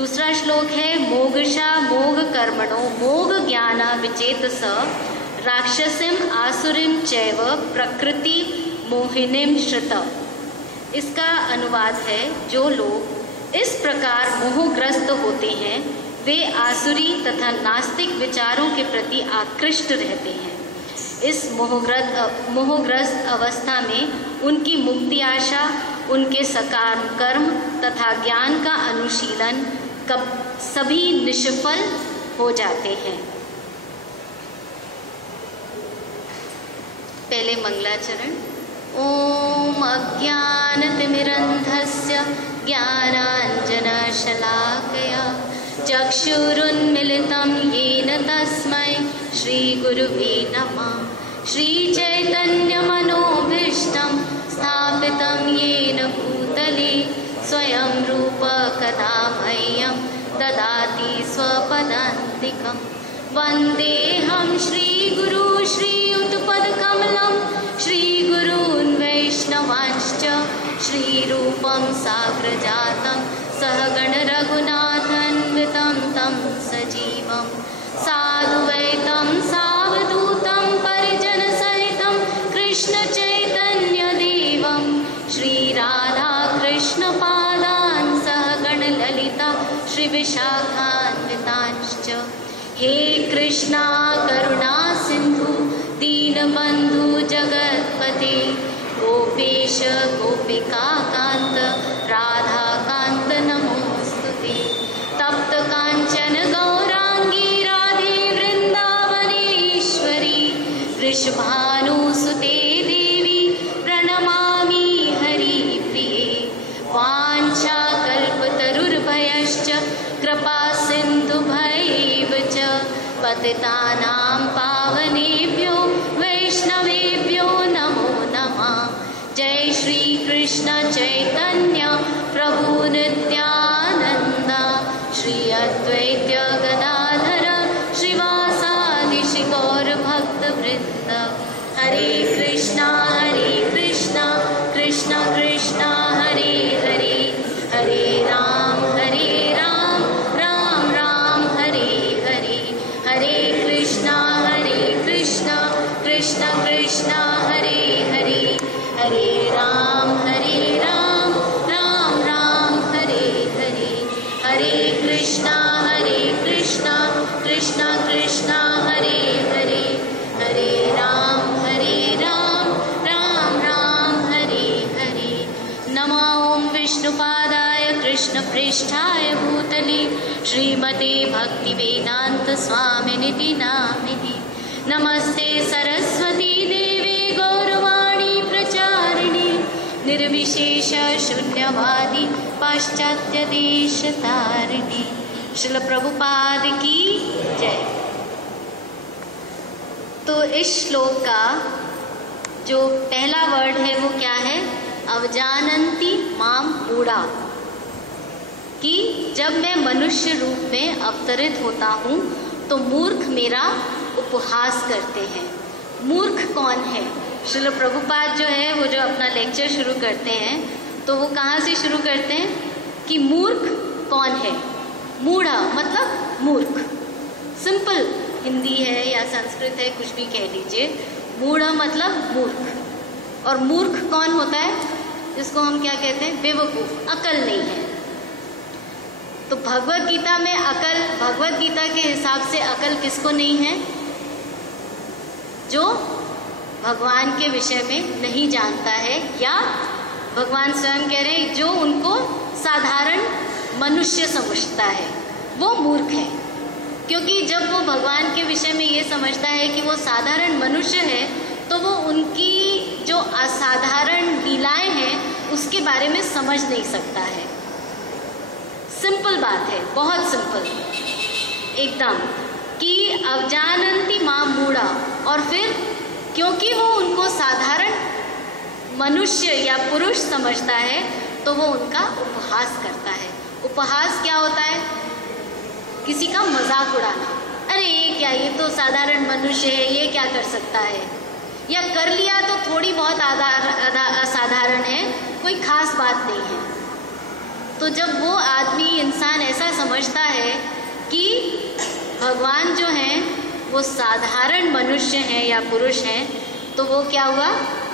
दूसरा श्लोक है मोघशा मोघ कर्मणो मोघ ज्ञान विचेतस राक्षसीम आसुरीम चैव प्रकृति मोहिनीम श्रुत। इसका अनुवाद है, जो लोग इस प्रकार मोहग्रस्त होते हैं वे आसुरी तथा नास्तिक विचारों के प्रति आकृष्ट रहते हैं। इस मोहग्रस्त अवस्था में उनकी मुक्ति आशा, उनके सकाम कर्म तथा ज्ञान का अनुशीलन सभी निष्फल हो जाते हैं। पहले मंगलाचरण। ओम अज्ञानतिमिरन्धस्य ज्ञानाञ्जनशलाकया चक्षुरुन्मिलितं येन तस्मै श्रीगुरुवे नमः। श्रीचैतन्यमनोभीष्टं स्थापितं येन भूतले स्वयं रूप कदा मह्यं ददाति स्वपदान्तिकं। वन्देऽहं श्रीगुरु श्रीयुतपदकमलं श्रीगुरून् वैष्णवांश्च श्रीरूपं साग्रजातं सहगण रघुनाथान्वितं तं सजीवं साधुवैतं सावधूतं परिजनसहितं कृष्णचैतन्यदेवं श्रीराधाकृष्णपादान् सहगण ललिता श्रीविशाखान्वितांश्च। हे कृष्णा करुणा सिंधु दीनबंधु जगत्पते गोपेश गोपिका कांत राधा कांत नमोस्तुते। तप्त कांचन गौरांगी राधे वृंदावनेश्वरी वृषभानुसुते देवी प्रणमामि हरिप्रिये। वाञ्छाकल्पतरुर्भयश्च कृपा सिन्धुभैव च पतितानां पावनेभ्यो वैष्णवेभ्यो नमो नमः। जय श्री कृष्ण चैतन्य प्रभु नित्यानंद श्री अद्वैत गदाधर श्रीवासादि गौर भक्त वृंद। हरे कृष्णा कृष्ण कृष्ण हरे हरे, हरे राम राम राम हरे हरे। हरे कृष्णा कृष्ण कृष्ण हरे हरे, हरे राम राम राम हरे हरे। हरे कृष्णा कृष्ण कृष्ण हरे हरे, हरे राम राम राम हरे हरे। नमो ओम विष्णुपादाय कृष्णप्रेष्ठाय भूतले श्रीमते भक्तिवेदांत स्वामिनिति नामिने। नमस्ते सरस्वती देवे गौरवाणी प्रचारिणे निर्विशेष शून्यवादी पाश्चात्य देश तारिणे। श्रील प्रभुपाद की जय। तो इस श्लोक का जो पहला वर्ड है वो क्या है? अवजानन्ति माम मूढ़ा, कि जब मैं मनुष्य रूप में अवतरित होता हूँ तो मूर्ख मेरा उपहास करते हैं। मूर्ख कौन है? श्रील प्रभुपाद जो है वो जो अपना लेक्चर शुरू करते हैं तो वो कहाँ से शुरू करते हैं कि मूर्ख कौन है? मूढ़ा मतलब मूर्ख। सिंपल हिंदी है या संस्कृत है, कुछ भी कह लीजिए। मूढ़ा मतलब मूर्ख। और मूर्ख कौन होता है? जिसको हम क्या कहते हैं? बेवकूफ़, अकल नहीं है। तो भगवत गीता में अकल, भगवत गीता के हिसाब से अकल किसको नहीं है? जो भगवान के विषय में नहीं जानता है, या भगवान स्वयं कह रहे हैं जो उनको साधारण मनुष्य समझता है वो मूर्ख है। क्योंकि जब वो भगवान के विषय में ये समझता है कि वो साधारण मनुष्य है तो वो उनकी जो असाधारण लीलाएं हैं उसके बारे में समझ नहीं सकता है। सिंपल बात है, बहुत सिंपल एकदम, कि अवजानन्ति मां मूढ़ा। और फिर क्योंकि वो उनको साधारण मनुष्य या पुरुष समझता है तो वो उनका उपहास करता है। उपहास क्या होता है? किसी का मजाक उड़ाना। अरे ये क्या, ये तो साधारण मनुष्य है, ये क्या कर सकता है, या कर लिया तो थोड़ी बहुत असाधारण है, कोई खास बात नहीं है। तो जब वो आदमी इंसान ऐसा समझ समझता है कि भगवान जो हैं वो साधारण मनुष्य हैं या पुरुष हैं, तो वो क्या हुआ?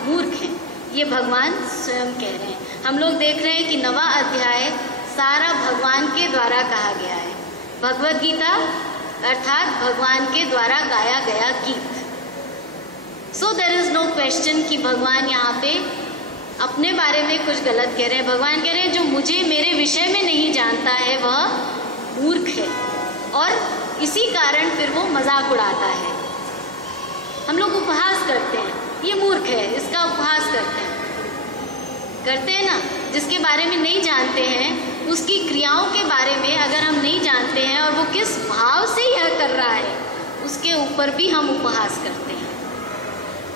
मूर्ख है। ये भगवान स्वयं कह रहे हैं। हम लोग देख रहे हैं कि 9वां अध्याय सारा भगवान के द्वारा कहा गया है। भगवद गीता अर्थात भगवान के द्वारा गाया गया गीत। So there is no question कि भगवान यहाँ पे अपने बारे में कुछ गलत कह रहे हैं। भगवान कह रहे हैं जो मुझे मेरे विषय में नहीं जानता है वह मूर्ख है, और इसी कारण फिर वो मजाक उड़ाता है। हम लोग उपहास करते हैं, ये मूर्ख है, इसका उपहास करते हैं ना। जिसके बारे में नहीं जानते हैं उसकी क्रियाओं के बारे में अगर हम नहीं जानते हैं और वो किस भाव से यह कर रहा है उसके ऊपर भी हम उपहास करते हैं।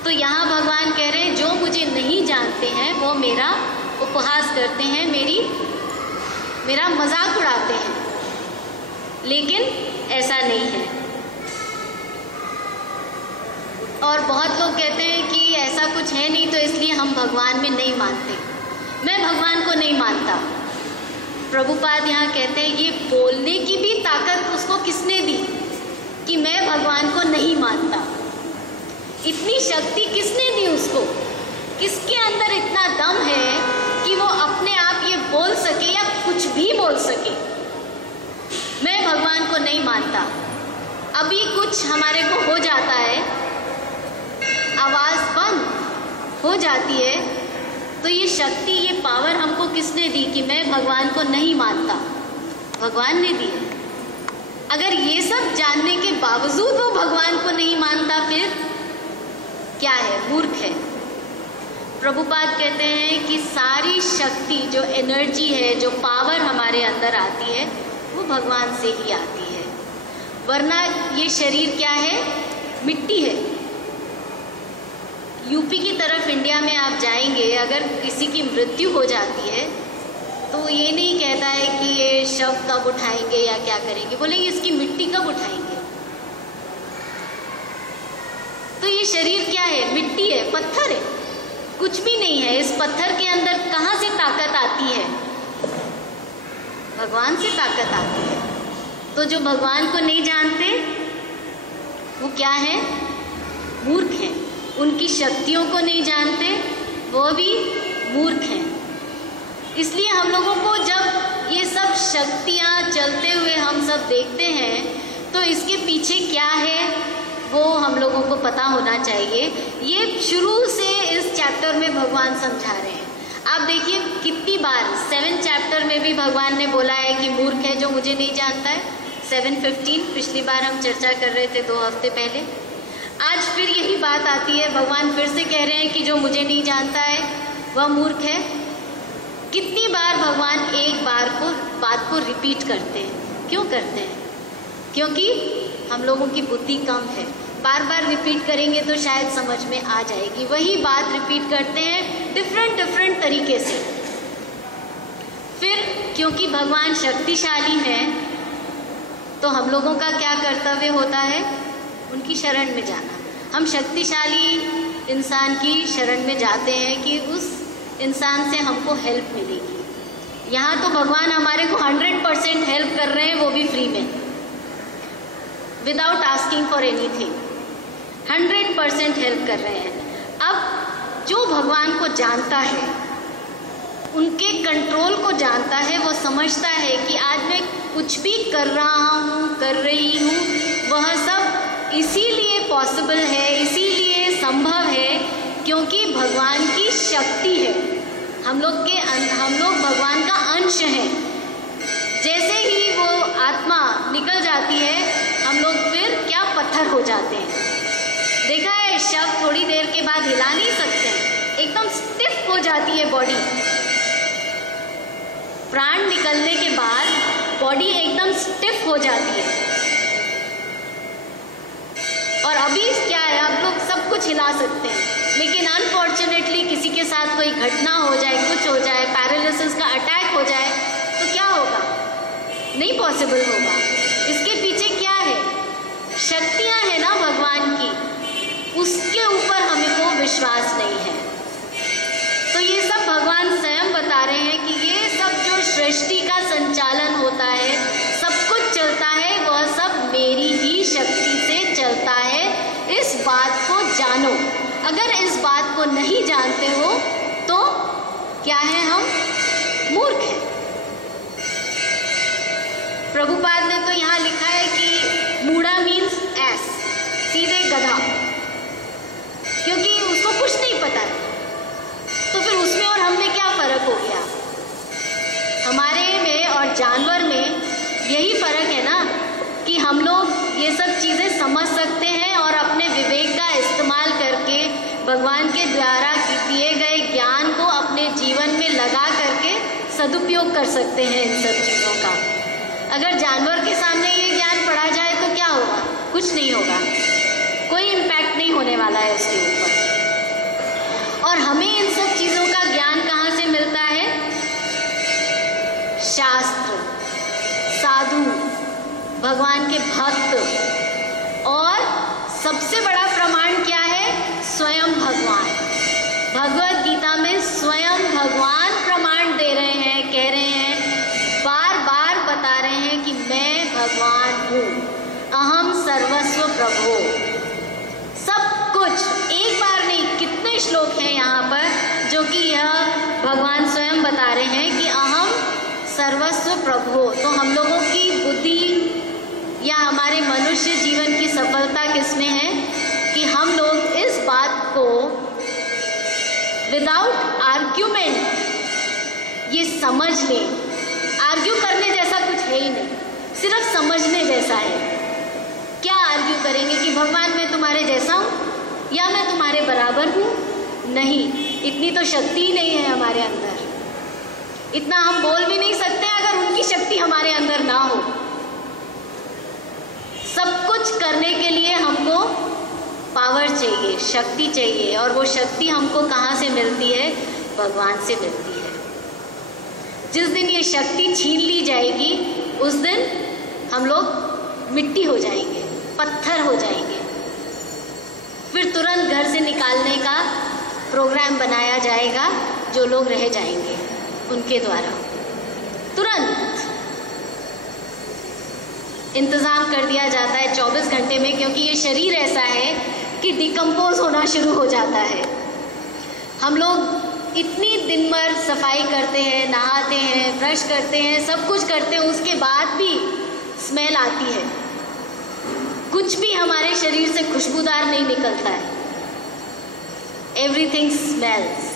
तो यहाँ भगवान कह रहे हैं जो मुझे नहीं जानते हैं वो मेरा उपहास करते हैं, मेरा मजाक उड़ाते हैं, लेकिन ऐसा नहीं है। और बहुत लोग कहते हैं कि ऐसा कुछ है नहीं तो इसलिए हम भगवान में नहीं मानते। मैं भगवान को नहीं मानता। प्रभुपाद यहाँ कहते हैं ये बोलने की भी ताकत उसको किसने दी कि मैं भगवान को नहीं मानता? इतनी शक्ति किसने दी उसको? किसके अंदर इतना दम है कि वो अपने आप ये बोल सके या कुछ भी बोल सके, मैं भगवान को नहीं मानता। अभी कुछ हमारे को हो जाता है, आवाज़ बंद हो जाती है, तो ये शक्ति, ये पावर हमको किसने दी कि मैं भगवान को नहीं मानता? भगवान ने दी है। अगर ये सब जानने के बावजूद वो भगवान को नहीं मानता फिर क्या है? मूर्ख है। प्रभुपाद कहते हैं कि सारी शक्ति, जो एनर्जी है, जो पावर हमारे अंदर आती है वो भगवान से ही आती है, वरना ये शरीर क्या है? मिट्टी है। यूपी की तरफ इंडिया में आप जाएंगे, अगर किसी की मृत्यु हो जाती है तो ये नहीं कहता है कि ये शव कब उठाएंगे या क्या करेंगे, बोलेंगे इसकी मिट्टी कब उठाएंगे। तो ये शरीर क्या है? मिट्टी है, पत्थर है, कुछ भी नहीं है। इस पत्थर के अंदर कहाँ से ताकत आती है? भगवान से ताकत आती है। तो जो भगवान को नहीं जानते वो क्या है? मूर्ख हैं। उनकी शक्तियों को नहीं जानते वो भी मूर्ख हैं। इसलिए हम लोगों को जब ये सब शक्तियाँ चलते हुए हम सब देखते हैं तो इसके पीछे क्या है वो हम लोगों को पता होना चाहिए। ये शुरू से इस चैप्टर में भगवान समझा रहे हैं। आप देखिए कितनी बार 7 चैप्टर में भी भगवान ने बोला है कि मूर्ख है जो मुझे नहीं जानता है। 7:15 पिछली बार हम चर्चा कर रहे थे 2 हफ्ते पहले। आज फिर यही बात आती है, भगवान फिर से कह रहे हैं कि जो मुझे नहीं जानता है वह मूर्ख है। कितनी बार भगवान एक बात को रिपीट करते हैं? क्यों करते हैं? क्योंकि हम लोगों की बुद्धि कम है। बार बार रिपीट करेंगे तो शायद समझ में आ जाएगी। वही बात रिपीट करते हैं डिफरेंट तरीके से। फिर क्योंकि भगवान शक्तिशाली हैं तो हम लोगों का क्या कर्तव्य होता है? उनकी शरण में जाना। हम शक्तिशाली इंसान की शरण में जाते हैं कि उस इंसान से हमको हेल्प मिलेगी। यहाँ तो भगवान हमारे को 100% हेल्प कर रहे हैं, वो भी फ्री में, without asking for anything. 100% help कर रहे हैं। अब जो भगवान को जानता है, उनके कंट्रोल को जानता है, वो समझता है कि आज मैं कुछ भी कर रहा हूँ, कर रही हूँ, वह सब इसीलिए पॉसिबल है, इसीलिए संभव है क्योंकि भगवान की शक्ति है। हम लोग भगवान का अंश हैं। जैसे ही वो आत्मा निकल जाती है हम लोग फिर क्या पत्थर हो जाते हैं। देखा है, शव थोड़ी देर के बाद हिला नहीं सकते हैं, एकदम स्टिफ हो जाती है बॉडी। प्राण निकलने के बाद बॉडी एकदम स्टिफ हो जाती है। और अभी क्या है, आप लोग सब कुछ हिला सकते हैं, लेकिन अनफॉर्चुनेटली किसी के साथ कोई घटना हो जाए, कुछ हो जाए, पैरालिसिस का अटैक हो जाए तो क्या होगा? नहीं पॉसिबल होगा। इसके पीछे क्या है? शक्तियाँ हैं ना भगवान की, उसके ऊपर हमको विश्वास नहीं है। तो ये सब भगवान स्वयं बता रहे हैं कि ये सब जो सृष्टि का संचालन होता है, सब जानो। अगर इस बात को नहीं जानते हो तो क्या है, हम मूर्ख हैं। प्रभुपाद ने तो यहाँ लिखा है कि मूढ़ा मीन्स एस, सीधे गधा, क्योंकि उसको कुछ नहीं पता है। तो फिर उसमें और हम में क्या फर्क हो गया? हमारे में और जानवर में यही फर्क है ना कि हम लोग ये सब चीज़ें समझ सकते हैं और अपने विवेक का इस्तेमाल करके भगवान के द्वारा दिए गए ज्ञान को अपने जीवन में लगा करके सदुपयोग कर सकते हैं इन सब चीज़ों का। अगर जानवर के सामने ये ज्ञान पढ़ा जाए तो क्या होगा? कुछ नहीं होगा, कोई इम्पैक्ट नहीं होने वाला है उसके ऊपर। और हमें इन सब चीज़ों का ज्ञान कहाँ से मिलता है? शास्त्र, साधु, भगवान के भक्त, और सबसे बड़ा प्रमाण क्या है? स्वयं भगवान। भगवत गीता में स्वयं भगवान प्रमाण दे रहे हैं, कह रहे हैं, बार बार बता रहे हैं कि मैं भगवान हूँ, अहम सर्वस्व प्रभो। सब कुछ एक बार नहीं, कितने श्लोक हैं यहाँ पर जो कि यह भगवान स्वयं बता रहे हैं कि अहम सर्वस्व प्रभो। तो हम लोगों की बुद्धि या हमारे मनुष्य जीवन की सफलता किसमें है कि हम लोग इस बात को विदाउट आर्ग्यूमेंट ये समझ लें। आर्ग्यू करने जैसा कुछ है ही नहीं, सिर्फ समझने जैसा है। क्या आर्ग्यू करेंगे कि भगवान मैं तुम्हारे जैसा हूँ या मैं तुम्हारे बराबर हूँ? नहीं, इतनी तो शक्ति ही नहीं है हमारे अंदर। इतना हम बोल भी नहीं सकते अगर उनकी शक्ति हमारे अंदर ना हो। सब कुछ करने के लिए हमको पावर चाहिए, शक्ति चाहिए, और वो शक्ति हमको कहाँ से मिलती है? भगवान से मिलती है। जिस दिन ये शक्ति छीन ली जाएगी उस दिन हम लोग मिट्टी हो जाएंगे, पत्थर हो जाएंगे। फिर तुरंत घर से निकालने का प्रोग्राम बनाया जाएगा, जो लोग रह जाएंगे उनके द्वारा तुरंत इंतज़ाम कर दिया जाता है 24 घंटे में, क्योंकि ये शरीर ऐसा है कि डिकम्पोज होना शुरू हो जाता है। हम लोग इतनी दिन भर सफाई करते हैं, नहाते हैं, ब्रश करते हैं, सब कुछ करते हैं, उसके बाद भी स्मेल आती है। कुछ भी हमारे शरीर से खुशबूदार नहीं निकलता है। Everything smells.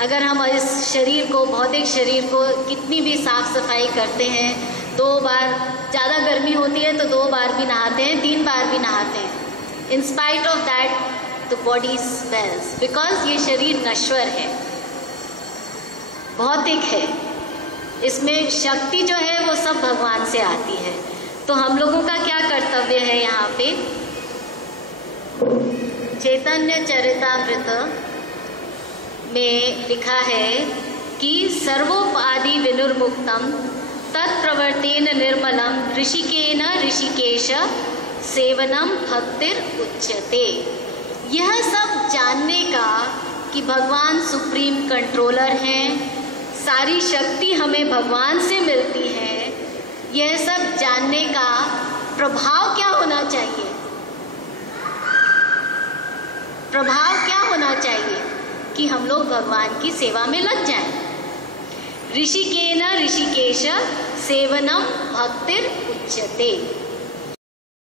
अगर हम इस शरीर को, भौतिक शरीर को कितनी भी साफ सफाई करते हैं, 2 बार, ज़्यादा गर्मी होती है तो 2 बार भी नहाते हैं, 3 बार भी नहाते हैं, in spite of that the body smells, because ये शरीर नश्वर है, भौतिक है। इसमें शक्ति जो है वो सब भगवान से आती है। तो हम लोगों का क्या कर्तव्य है? यहाँ पे चैतन्य चरितामृत में लिखा है कि सर्वोपाधि विनुर्मुक्तम तत्प्रवर्तेन निर्मलम ऋषिकेन ऋषिकेश सेवनम भक्तिर उच्यते। यह सब जानने का कि भगवान सुप्रीम कंट्रोलर हैं, सारी शक्ति हमें भगवान से मिलती है, यह सब जानने का प्रभाव क्या होना चाहिए? प्रभाव क्या होना चाहिए? कि हम लोग भगवान की सेवा में लग जाएं। ऋषिकेन ऋषिकेश सेवनम भक्तिर उच्यते।